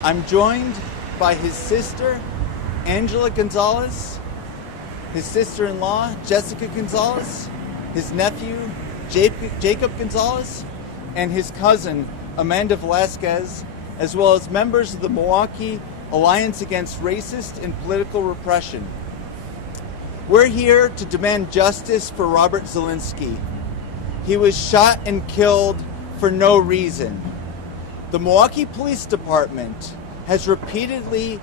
I'm joined by his sister, Angela Gonzalez, his sister-in-law, Jessica Gonzalez, his nephew, Jacob Gonzalez, and his cousin, Amanda Velasquez, as well as members of the Milwaukee Alliance Against Racist and Political Repression. We're here to demand justice for Robert Zielinski. He was shot and killed for no reason. The Milwaukee Police Department has repeatedly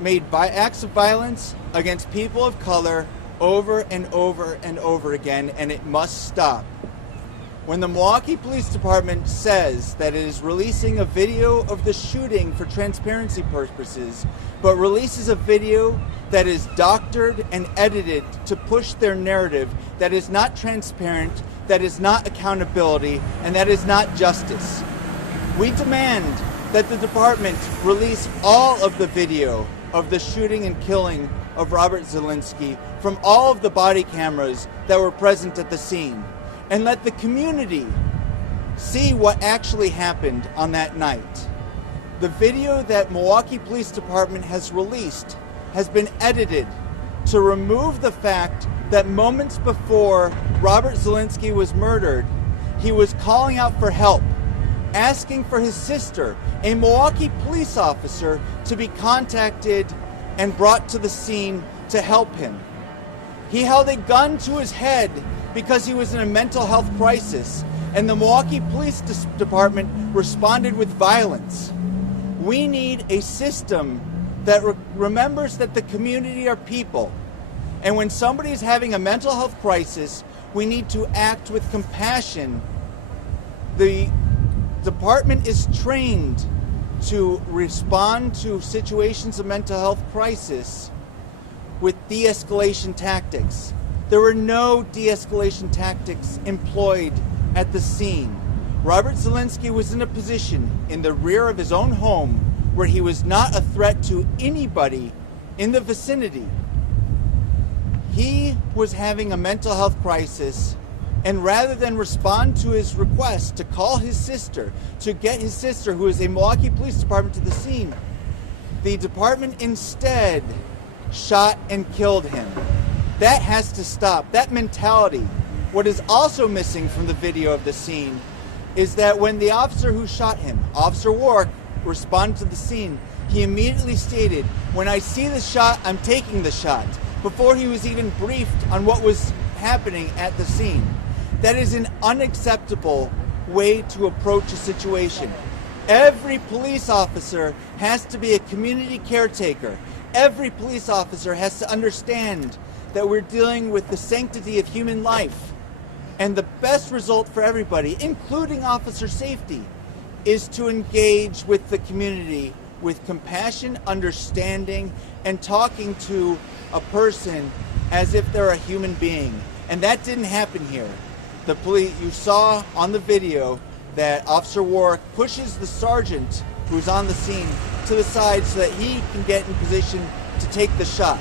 made acts of violence against people of color over and over and over again, and it must stop. When the Milwaukee Police Department says that it is releasing a video of the shooting for transparency purposes, but releases a video that is doctored and edited to push their narrative, that is not transparent, that is not accountability, and that is not justice. We demand that the department release all of the video of the shooting and killing of Robert Zielinski from all of the body cameras that were present at the scene, and let the community see what actually happened on that night. The video that Milwaukee Police Department has released has been edited to remove the fact that moments before Robert Zielinski was murdered, he was calling out for help, asking for his sister, a Milwaukee police officer, to be contacted and brought to the scene to help him. He held a gun to his head because he was in a mental health crisis, and the Milwaukee Police Department responded with violence. We need a system that remembers that the community are people, and when somebody is having a mental health crisis, we need to act with compassion. The department is trained to respond to situations of mental health crisis with de-escalation tactics. There were no de-escalation tactics employed at the scene. Robert Zielinski was in a position in the rear of his own home where he was not a threat to anybody in the vicinity. He was having a mental health crisis, and rather than respond to his request to call his sister, to get his sister, who is a Milwaukee Police Department, to the scene, the department instead shot and killed him. That has to stop. That mentality. What is also missing from the video of the scene is that when the officer who shot him, Officer Warwick, responded to the scene, he immediately stated, "When I see the shot, I'm taking the shot," before he was even briefed on what was happening at the scene. That is an unacceptable way to approach a situation. Every police officer has to be a community caretaker. Every police officer has to understand that we're dealing with the sanctity of human life. And the best result for everybody, including officer safety, is to engage with the community with compassion, understanding, and talking to a person as if they're a human being. And that didn't happen here. The police, you saw on the video that Officer Warwick pushes the sergeant who's on the scene to the side so that he can get in position to take the shot.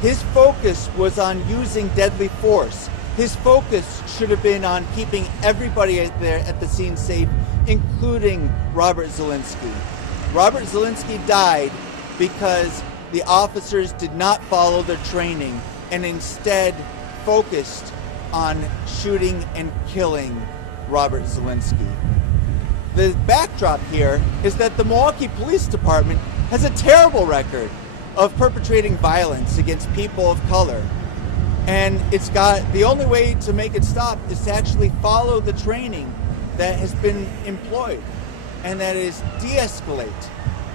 His focus was on using deadly force. His focus should have been on keeping everybody there at the scene safe, including Robert Zielinski. Robert Zielinski died because the officers did not follow their training and instead focused on shooting and killing Robert Zielinski. The backdrop here is that the Milwaukee Police Department has a terrible record of perpetrating violence against people of color. And the only way to make it stop is to actually follow the training that has been employed, and that is de-escalate.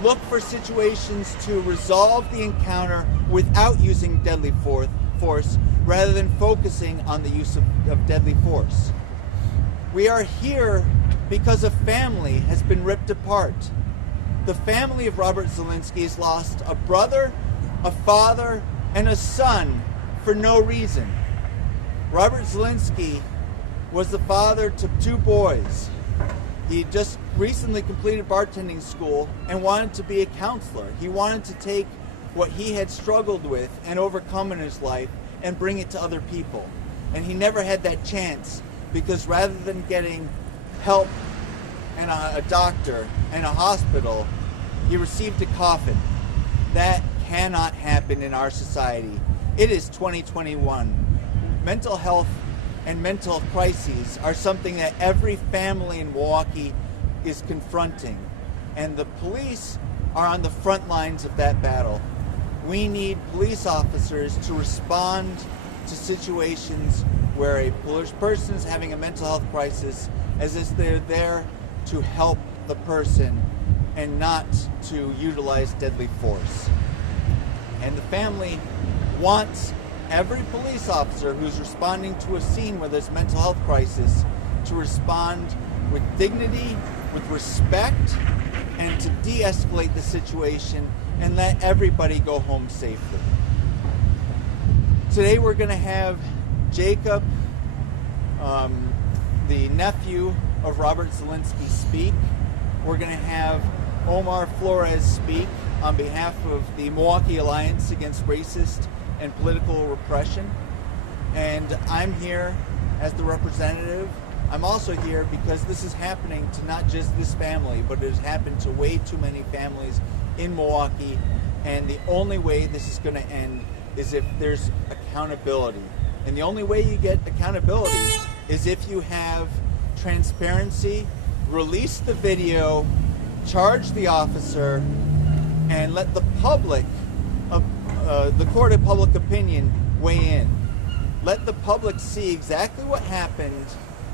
Look for situations to resolve the encounter without using deadly force, rather than focusing on the use of deadly force. We are here because a family has been ripped apart. The family of Robert Zielinski has lost a brother, a father, and a son for no reason. Robert Zielinski was the father to two boys. He just recently completed bartending school and wanted to be a counselor. He wanted to take what he had struggled with and overcome in his life and bring it to other people. And he never had that chance because rather than getting help and a doctor and a hospital, he received a coffin. That cannot happen in our society. It is 2021. Mental health and mental crises are something that every family in Milwaukee is confronting, and the police are on the front lines of that battle. We need police officers to respond to situations where a person is having a mental health crisis as if they're there to help the person and not to utilize deadly force. And the family wants every police officer who's responding to a scene where there's mental health crisis to respond with dignity, with respect, and to de-escalate the situation and let everybody go home safely. Today we're going to have Jacob, the nephew of Robert Zielinski, speak. We're going to have Omar Flores speak on behalf of the Milwaukee Alliance Against Racist and Political Repression. And I'm here as the representative. I'm also here because this is happening to not just this family, but it has happened to way too many families in Milwaukee. And the only way this is going to end is if there's accountability. And the only way you get accountability is if you have transparency, release the video, charge the officer, and let the public, the court of public opinion, weigh in. Let the public see exactly what happened,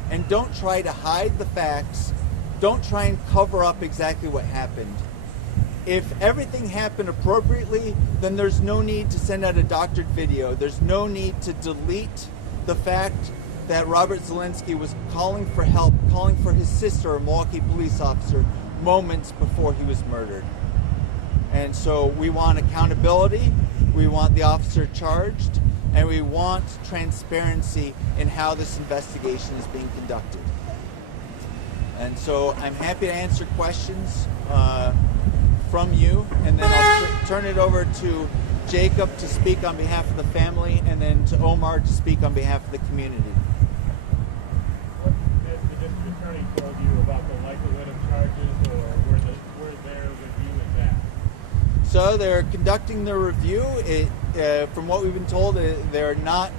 and don't try to hide the facts. Don't try and cover up exactly what happened. If everything happened appropriately, then there's no need to send out a doctored video. There's no need to delete the fact that Robert Zielinski was calling for help, calling for his sister, a Milwaukee police officer, moments before he was murdered. And so we want accountability, we want the officer charged, and we want transparency in how this investigation is being conducted. And so I'm happy to answer questions from you, and then I'll turn it over to Jacob to speak on behalf of the family, and then to Omar to speak on behalf of the community. What has the district attorney told you about the likelihood of charges, or where their review is at? So they're conducting the review. From what we've been told, they're not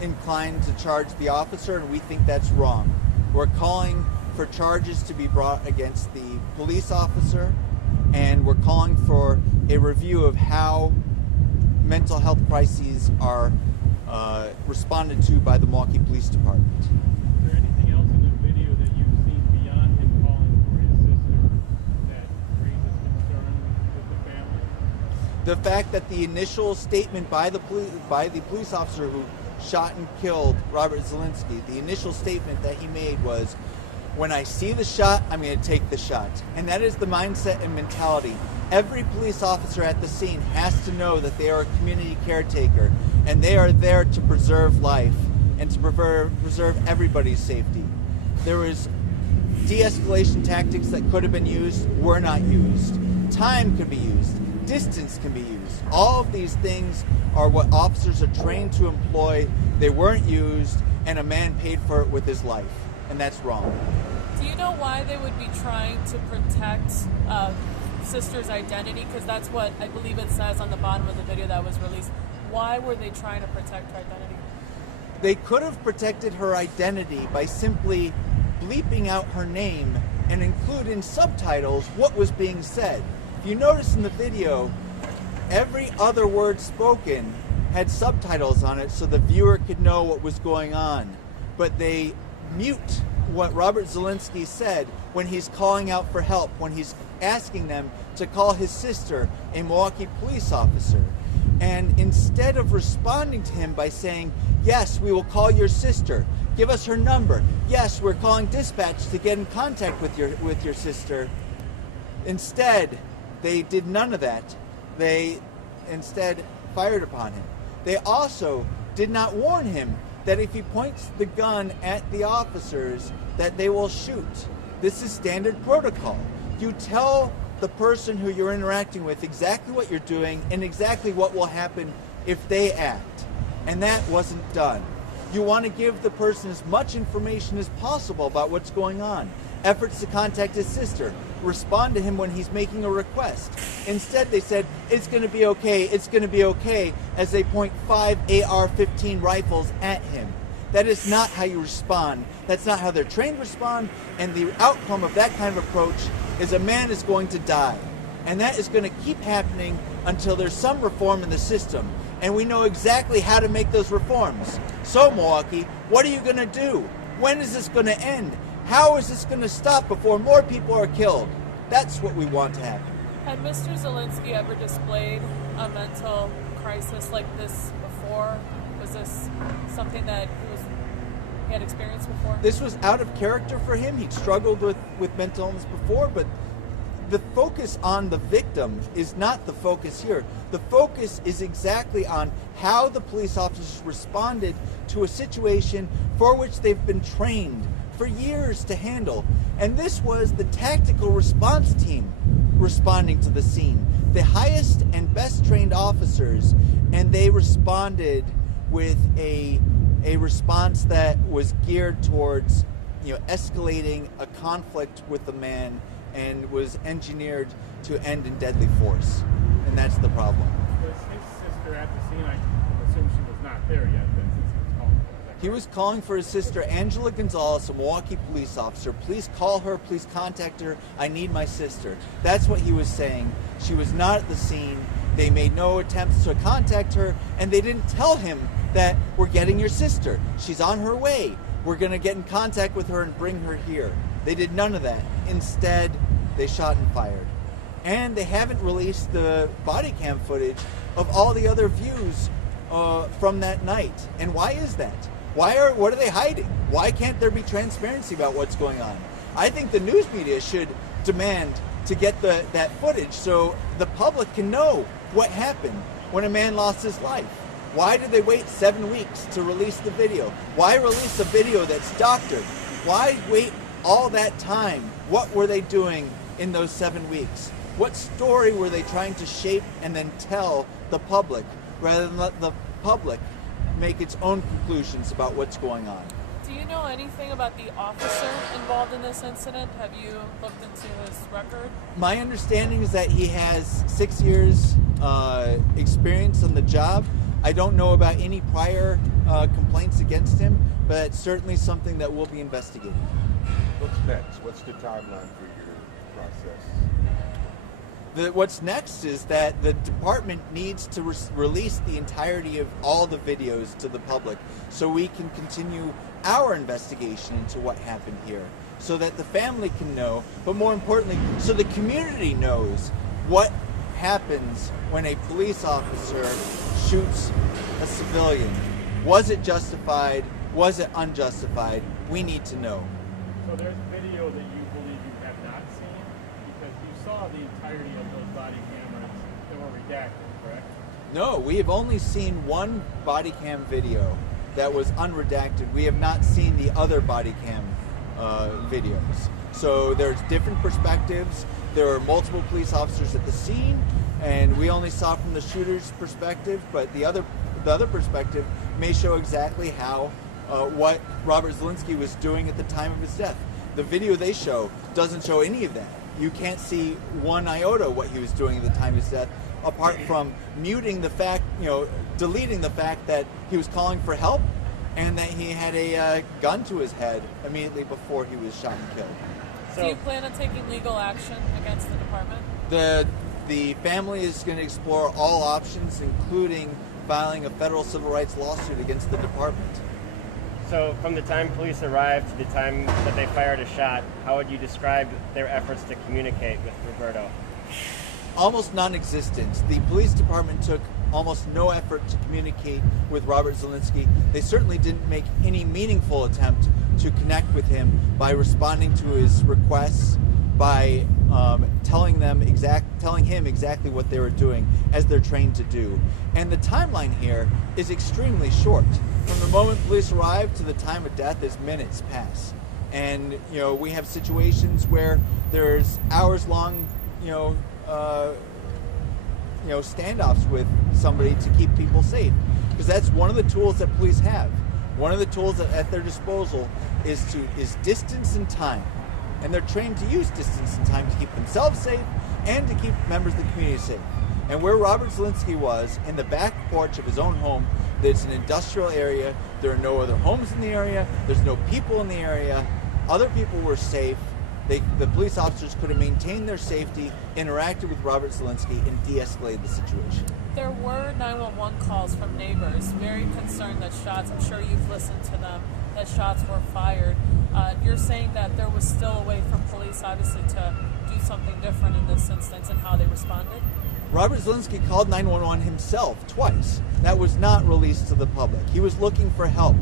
inclined to charge the officer, and we think that's wrong. We're calling for charges to be brought against the police officer, and we're calling for a review of how mental health crises are responded to by the Milwaukee Police Department. Is there anything else in the video that you've seen beyond him calling for his sister that raises concern with the family? The fact that the initial statement by the police officer who shot and killed Robert Zielinski, the initial statement that he made was, "When I see the shot, I'm going to take the shot." And that is the mindset and mentality. Every police officer at the scene has to know that they are a community caretaker, and they are there to preserve life and to preserve everybody's safety. There was de-escalation tactics that could have been used, were not used. Time could be used. Distance can be used. All of these things are what officers are trained to employ. They weren't used, and a man paid for it with his life, and that's wrong. Do you know why they would be trying to protect sister's identity? Because that's what I believe it says on the bottom of the video that was released. Why were they trying to protect her identity? They could have protected her identity by simply bleeping out her name and include in subtitles what was being said. If you notice in the video, every other word spoken had subtitles on it so the viewer could know what was going on. But they mute what Robert Zielinski said when he's calling out for help, when he's asking them to call his sister, a Milwaukee police officer. And instead of responding to him by saying, "Yes, we will call your sister. Give us her number. Yes, we're calling dispatch to get in contact with your sister." Instead, they did none of that. They instead fired upon him. They also did not warn him that if he points the gun at the officers, that they will shoot. This is standard protocol. You tell the person who you're interacting with exactly what you're doing and exactly what will happen if they act. And that wasn't done. You want to give the person as much information as possible about what's going on. efforts to contact his sister, respond to him when he's making a request. Instead, they said, it's going to be okay, it's going to be okay, as they point 5 AR-15 rifles at him. That is not how you respond. That's not how they're trained to respond, and the outcome of that kind of approach is a man is going to die. And that is going to keep happening until there's some reform in the system. And we know exactly how to make those reforms. So, Milwaukee, what are you going to do? When is this going to end? How is this going to stop before more people are killed? That's what we want to happen. Had Mr. Zielinski ever displayed a mental crisis like this before? Was this something that he had experienced before? This was out of character for him. He'd struggled with mental illness before, but the focus on the victim is not the focus here. The focus is exactly on how the police officers responded to a situation for which they've been trained for years to handle. And this was the tactical response team responding to the scene, the highest and best trained officers, and they responded with a response that was geared towards, escalating a conflict with the man, and was engineered to end in deadly force. And that's the problem. Was his sister at the scene? I assume she was not there yet then, since he was calling for her. He was calling for his sister, Angela Gonzalez, a Milwaukee police officer. Please call her, please contact her. I need my sister. That's what he was saying. She was not at the scene. They made no attempts to contact her, and they didn't tell him that we're getting your sister. She's on her way. We're going to get in contact with her and bring her here. They did none of that. Instead, they shot and fired. And they haven't released the body cam footage of all the other views from that night. And why is that? What are they hiding? Why can't there be transparency about what's going on? I think the news media should demand to get that footage so the public can know what happened when a man lost his life. Why did they wait 7 weeks to release the video? Why release a video that's doctored? Why wait all that time? What were they doing in those 7 weeks? What story were they trying to shape and then tell the public, rather than let the public make its own conclusions about what's going on? Do you know anything about the officer involved in this incident? Have you looked into his record? My understanding is that he has 6 years experience on the job. I don't know about any prior complaints against him, but it's certainly something that will be investigated. What's next? What's the timeline for your process? What's next is that the department needs to release the entirety of all the videos to the public so we can continue our investigation into what happened here, so that the family can know, but more importantly, so the community knows what happens when a police officer shoots a civilian. Was it justified? Was it unjustified? We need to know. So there's video that you believe you have not seen, because you saw the entirety of those body cameras that were redacted, correct? No, we have only seen one body cam video that was unredacted. We have not seen the other body cam videos. So there's different perspectives. There are multiple police officers at the scene, and we only saw from the shooter's perspective, but the other perspective may show exactly how what Robert Zielinski was doing at the time of his death. The video they show doesn't show any of that. You can't see one iota what he was doing at the time of his death, apart from muting the fact, deleting the fact that he was calling for help and that he had a gun to his head immediately before he was shot and killed. Do you plan on taking legal action against the department? The family is going to explore all options, including filing a federal civil rights lawsuit against the department. So from the time police arrived to the time that they fired a shot, how would you describe their efforts to communicate with Roberto? Almost non-existent. The police department took almost no effort to communicate with Robert Zielinski. They certainly didn't make any meaningful attempt to connect with him by responding to his requests, by telling him exactly what they were doing, as they're trained to do. And the timeline here is extremely short. From the moment police arrive to the time of death is minutes pass. And we have situations where there's hours-long standoffs with somebody to keep people safe, because that's one of the tools that police have. One of the tools at their disposal is distance and time. and they're trained to use distance and time to keep themselves safe and to keep members of the community safe. And where Robert Zielinski was, in the back porch of his own home, there's an industrial area, there are no other homes in the area, there's no people in the area, other people were safe, the police officers could have maintained their safety, interacted with Robert Zielinski, and de-escalated the situation. There were 911 calls from neighbors, very concerned that shots, I'm sure you've listened to them, that shots were fired. You're saying that there was still a way for police, obviously, to do something different in this instance and how they responded? Robert Zielinski called 911 himself twice. That was not released to the public. He was looking for help.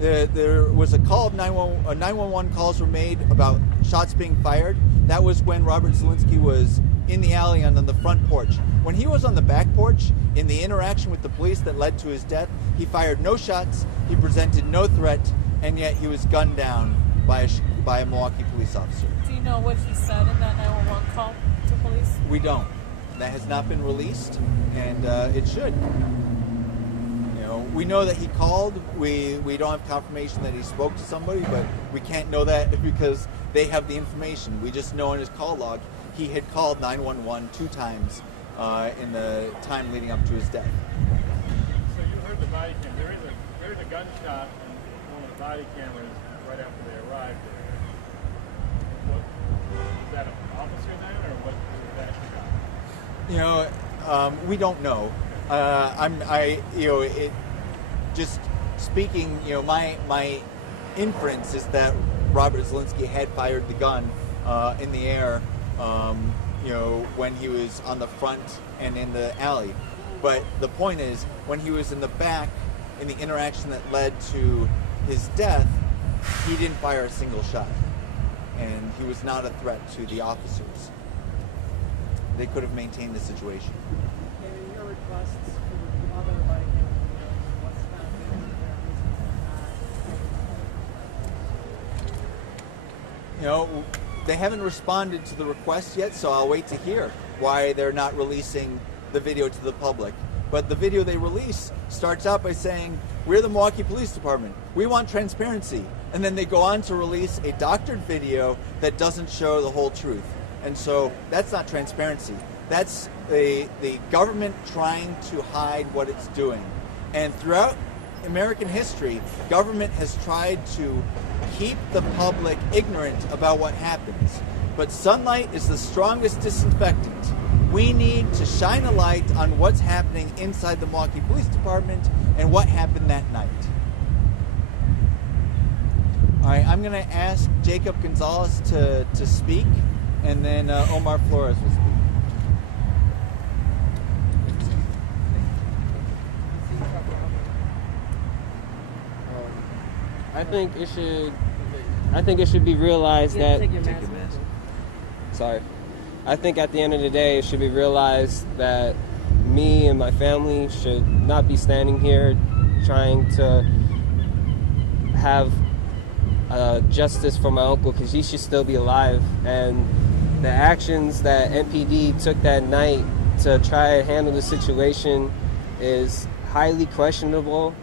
There was a call of 911 calls were made about shots being fired. That was when Robert Zielinski was in the alley and on the front porch. When he was on the back porch, in the interaction with the police that led to his death, he fired no shots, he presented no threat, and yet he was gunned down by a Milwaukee police officer. Do you know what he said in that 911 call to police? We don't. That has not been released, and it should. We know that he called. We don't have confirmation that he spoke to somebody, but we can't know that because they have the information. We just know in his call log he had called 911 2 times in the time leading up to his death. So you heard the body cam. There is a gunshot in one of the body cameras right after they arrived there. Was that an officer then, or what was that shot? We don't know. Just speaking, my inference is that Robert Zielinski had fired the gun in the air, when he was on the front and in the alley. But the point is, when he was in the back, in the interaction that led to his death, he didn't fire a single shot, and he was not a threat to the officers. They could have maintained the situation. And your requests for other body cam videos, what's kind of their reasons for not? They haven't responded to the request yet, so I'll wait to hear why they're not releasing the video to the public. But the video they release starts out by saying, "We're the Milwaukee Police Department. We want transparency." And then they go on to release a doctored video that doesn't show the whole truth. And so that's not transparency. That's the government trying to hide what it's doing. And throughout American history, government has tried to keep the public ignorant about what happens. But sunlight is the strongest disinfectant. We need to shine a light on what's happening inside the Milwaukee Police Department and what happened that night. All right, I'm going to ask Jacob Gonzalez to speak, and then Omar Flores will speak. I think it should be realized that. Sorry. I think at the end of the day, it should be realized that me and my family should not be standing here trying to have justice for my uncle, because he should still be alive. And the actions that MPD took that night to try and handle the situation is highly questionable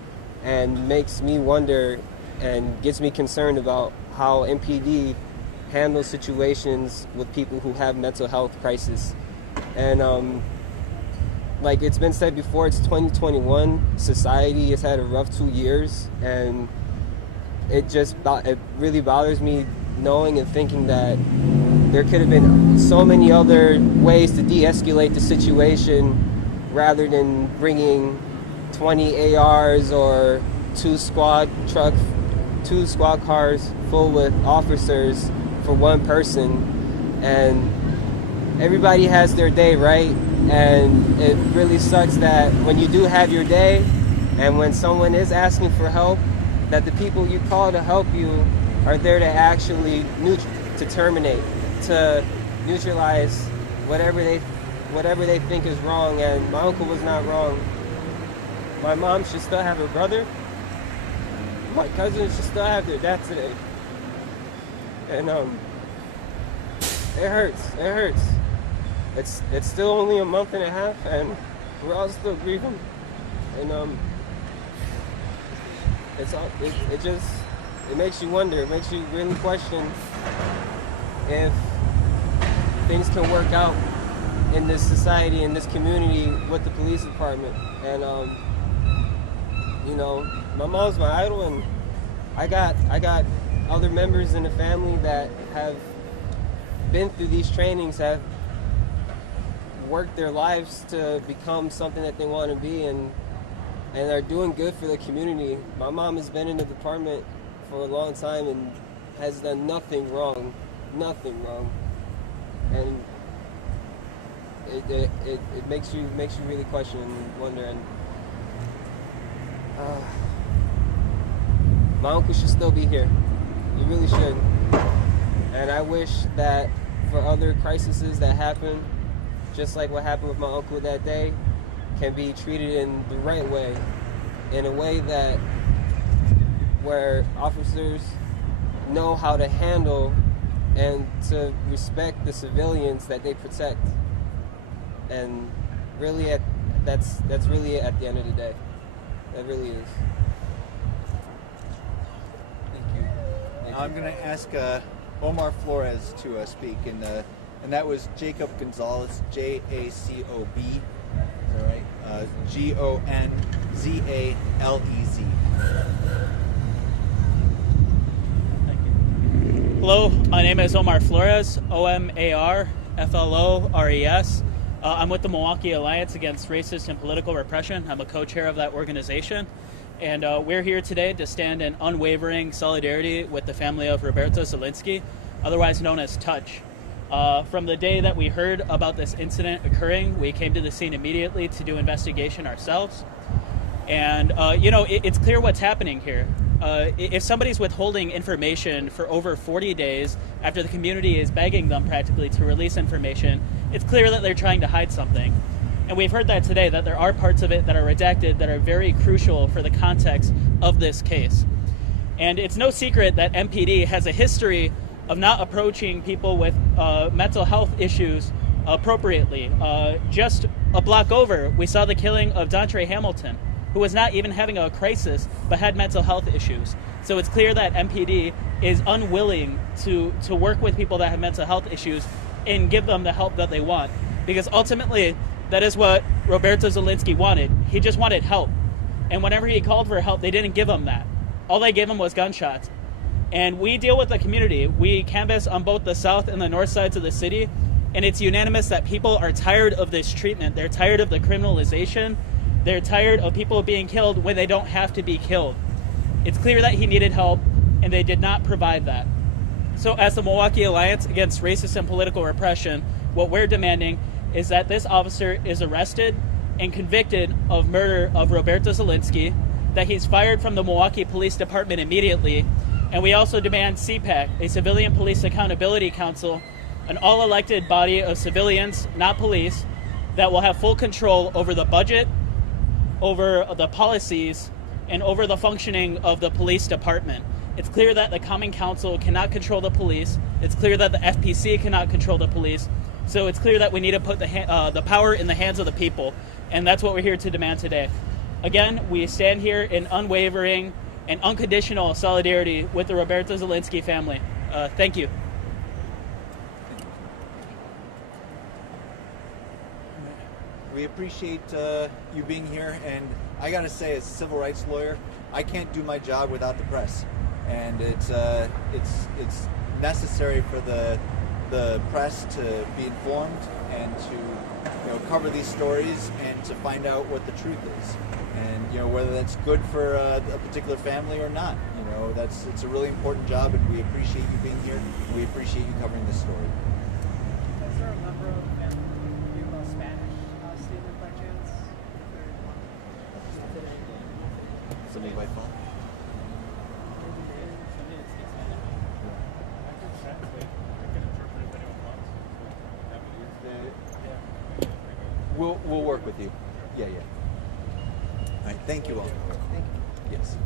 and makes me wonder and gets me concerned about how MPD handles situations with people who have mental health crisis. And like it's been said before, it's 2021. Society has had a rough 2 years, and it really bothers me knowing and thinking that there could have been so many other ways to de-escalate the situation rather than bringing 20 ARs or two squad cars full with officers for one person. And everybody has their day, right? And it really sucks that when you do have your day and when someone is asking for help, that the people you call to help you are there to actually terminate, to neutralize whatever they think is wrong. And my uncle was not wrong. My mom should still have her brother. My cousins should still have their dad today. And it hurts. It's still only a month and a half, and we're all still grieving. And it makes you wonder. It makes you really question if things can work out in this society, in this community with the police department. And you know, my mom's my idol, and I got other members in the family that have been through these trainings, have worked their lives to become something that they want to be, and are doing good for the community. My mom has been in the department for a long time and has done nothing wrong, and it makes you really question and wonder. And my uncle should still be here. He really should. And I wish that for other crises that happen, just like what happened with my uncle that day, can be treated in the right way, in a way that where officers know how to handle and to respect the civilians that they protect. And really, that's really it at the end of the day. That really is. Thank you. I'm going to ask Omar Flores to speak, and that was Jacob Gonzalez, Jacob. All right, Gonzalez. Hello, my name is Omar Flores, Omar Flores. I'm with the Milwaukee Alliance Against Racist and Political Repression. I'm a co-chair of that organization. And we're here today to stand in unwavering solidarity with the family of Roberto Zielinski, otherwise known as Touch. From the day that we heard about this incident occurring, we came to the scene immediately to do investigation ourselves. And, it's clear what's happening here. If somebody's withholding information for over 40 days after the community is begging them practically to release information, it's clear that they're trying to hide something. And we've heard that today, that there are parts of it that are redacted that are very crucial for the context of this case. And it's no secret that MPD has a history of not approaching people with mental health issues appropriately. Just a block over, we saw the killing of Dontre Hamilton, who was not even having a crisis, but had mental health issues. So it's clear that MPD is unwilling to work with people that have mental health issues and give them the help that they want. Because ultimately, that is what Roberto Zielinski wanted. He just wanted help. And whenever he called for help, they didn't give him that. All they gave him was gunshots. And we deal with the community. We canvass on both the south and the north sides of the city, and it's unanimous that people are tired of this treatment. They're tired of the criminalization. They're tired of people being killed when they don't have to be killed. It's clear that he needed help, and they did not provide that. So as the Milwaukee Alliance Against Racist and Political Repression, what we're demanding is that this officer is arrested and convicted of murder of Roberto Zielinski, that he's fired from the Milwaukee Police Department immediately, and we also demand CPAC, a Civilian Police Accountability Council, an all-elected body of civilians, not police, that will have full control over the budget, over the policies, and over the functioning of the police department. It's clear that the Common Council cannot control the police. It's clear that the FPC cannot control the police. So it's clear that we need to put the power in the hands of the people, and that's what we're here to demand today. Again, we stand here in unwavering and unconditional solidarity with the Roberto Zielinski family. Thank you. We appreciate you being here, and I gotta say, as a civil rights lawyer, I can't do my job without the press, and it's necessary for the press to be informed and to cover these stories and to find out what the truth is, and whether that's good for a particular family or not. It's a really important job, and we appreciate you being here. And we appreciate you covering this story. Is there a member of the family who can give a Spanish statement by chance? Somebody by phone? We'll work with you. Yeah. All right. Thank you all. Thank you. Yes.